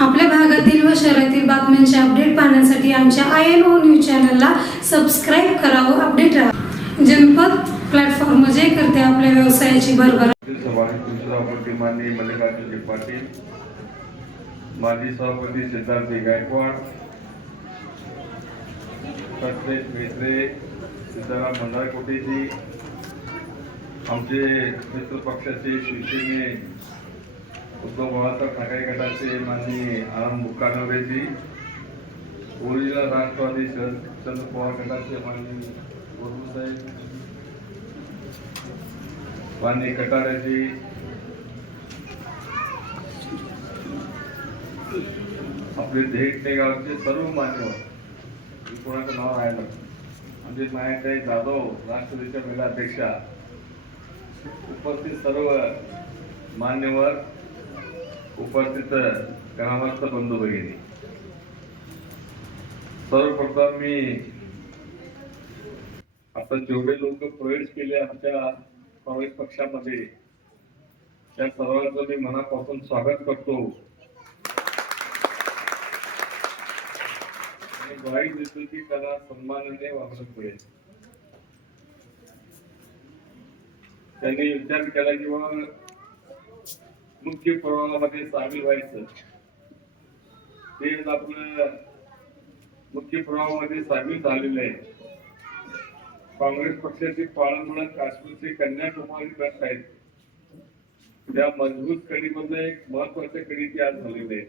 आपल्या भागातील व शहरातील बातम्यांचे अपडेट पाहण्यासाठी आमच्या आय एन ओ न्यूज चॅनलला सबस्क्राईब करा व अपडेट राहा. जनपद प्लॅटफॉर्म जे करते आपल्या व्यवसायाची भरभर माननीय मल्लिकार्जुनजी पाटील माजी सभापती सिद्धार्थ गायकवाड सत्रेश मेत्रे सीताराम भंडारकोटेजी आमचे मित्र पक्षाचे शिवसेने उद्धव बाळासाहेब ठाकरे गटाचे माननीय आनंद बुकानवरेजी ओरिजिनल राष्ट्रवादी शरद चंद्र पवार गटाचे माननीय मुर्मू साहेब माननीय कटाऱ्याची आपले देहटे गावचे सर्व मान्यवर मी कोणाचं नाव राहिलं ना म्हणजे नायकताई जाधव राष्ट्रवादीच्या महिला अध्यक्षा उपस्थित सर्व मान्यवर उपस्थित ग्रामस्थ बंधू भगिनी. सर्वप्रथम मी आता जेवढे लोक प्रवेश केले आमच्या काँग्रेस पक्षामध्ये त्या सर्वांचं मी मनापासून स्वागत करतो. आणि ग्वाही देतो की त्याला सन्मानाने वागणूक मिळेल. त्यांनी विचार केला किंवा मुख्य प्रवाहामध्ये सामील व्हायचं. ते आपलं मुख्य प्रवाहामध्ये सामील झालेलं आहे. काँग्रेस पक्षाची पाळंमुळं काश्मीरचे कन्याकुमारी बस आहेत. त्या मजबूत कडीमधलं एक महत्त्वाच्या कडीची आज झालेली आहे.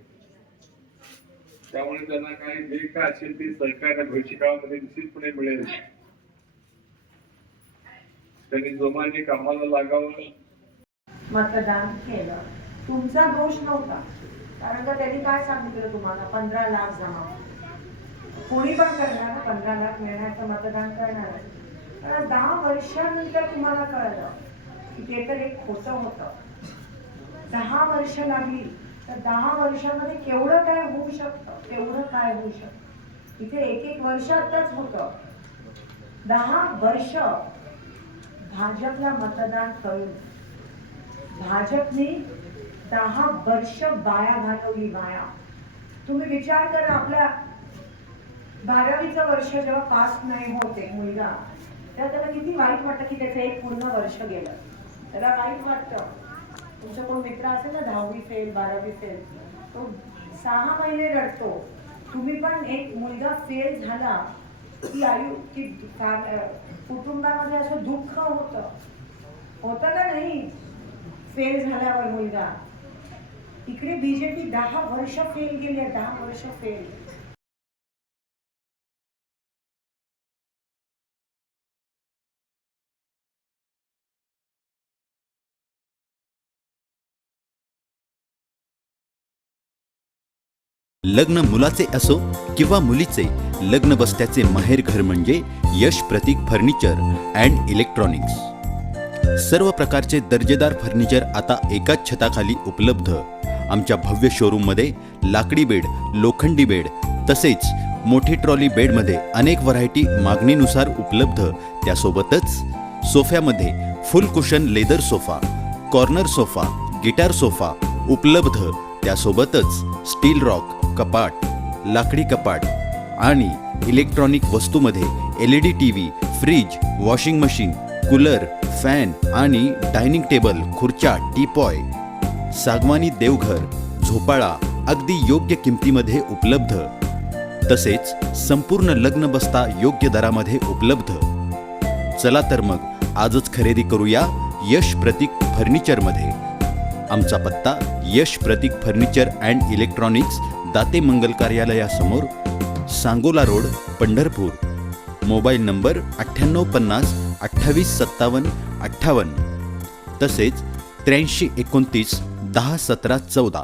त्यामुळे त्यांना काही जे काय असेल ते सरकारच्या भविष्यकाळामध्ये निश्चितपणे मिळेल. त्यांनी जोमाने कामाला लागावं. मतदान केलं. तुमचा दोष नव्हता. कारण का त्यांनी काय सांगितलं तुम्हाला? पंधरा लाख जमा. कोणी पण करणार पंधरा लाख मिळण्याचं मतदान करणार कारण दहा वर्षानंतर तुम्हाला कळलं की ते तर एक खोटं होतं. दहा वर्ष लागली तर दहा वर्षामध्ये केवढं काय होऊ शकतं? तेवढं काय होऊ शकतं? इथे एक एक वर्ष आताच होतं. दहा वर्ष भाजपला मतदान करून भाजपने दहा वर्ष बाया घालवली बाया. तुम्ही विचार करा आपल्या बारावीचं वर्ष जेव्हा पास नाही होते मुलगा तेव्हा त्याला किती वाईट वाटतं की त्याचं एक पूर्ण वर्ष गेलं. त्याला वाईट वाटतं. तुमचा कोण मित्र असेल ना दहावी फेल बारावी फेल तो सहा महिने रडतो. तुम्ही पण एक मुलगा फेल झाला की आयु की कुटुंबामध्ये असं दुःख होतं. होतं का नाही? फेल झाल्यावर मुलगा. इकडे बीजेपी दहा वर्ष फेल गेले दहा वर्ष फेल लग्न मुलाचे असो किंवा मुलीचे लग्न बसत्याचे माहेर घर म्हणजे Yash Pratik furniture and electronics. सर्व प्रकारचे दर्जेदार फर्निचर आता एकाच छताखाली उपलब्ध. आमच्या भव्य शोरूममध्ये लाकडी बेड लोखंडी बेड तसेच मोठी ट्रॉली बेडमध्ये अनेक व्हरायटी मागणीनुसार उपलब्ध. त्यासोबतच सोफ्यामध्ये full cushion leather sofa corner sofa guitar sofa उपलब्ध. त्यासोबतच स्टील रॉक कपाट लाकडी कपाट आणि electronic वस्तूमध्ये L E D T V fridge washing machine cooler fan आणि डायनिंग टेबल खुर्च्या टीपॉय सागवानी देवघर झोपाळा अगदी योग्य किमतीमध्ये उपलब्ध. तसेच संपूर्ण लग्न बसता योग्य दरामध्ये उपलब्ध. चला तर मग आजच खरेदी करूया यश प्रतीक फर्निचरमध्ये आमचा पत्ता Yash Pratik furniture and electronics Date Mangal कार्यालयासमोर Sangola road Pandharpur. Mobile number अठ्ठ्याण्णव पन्नास अठ्ठावीस सत्तावन्न अठ्ठावन्न. तसेच त्र्याऐंशी एकोणतीस दहा सतरा चौदा.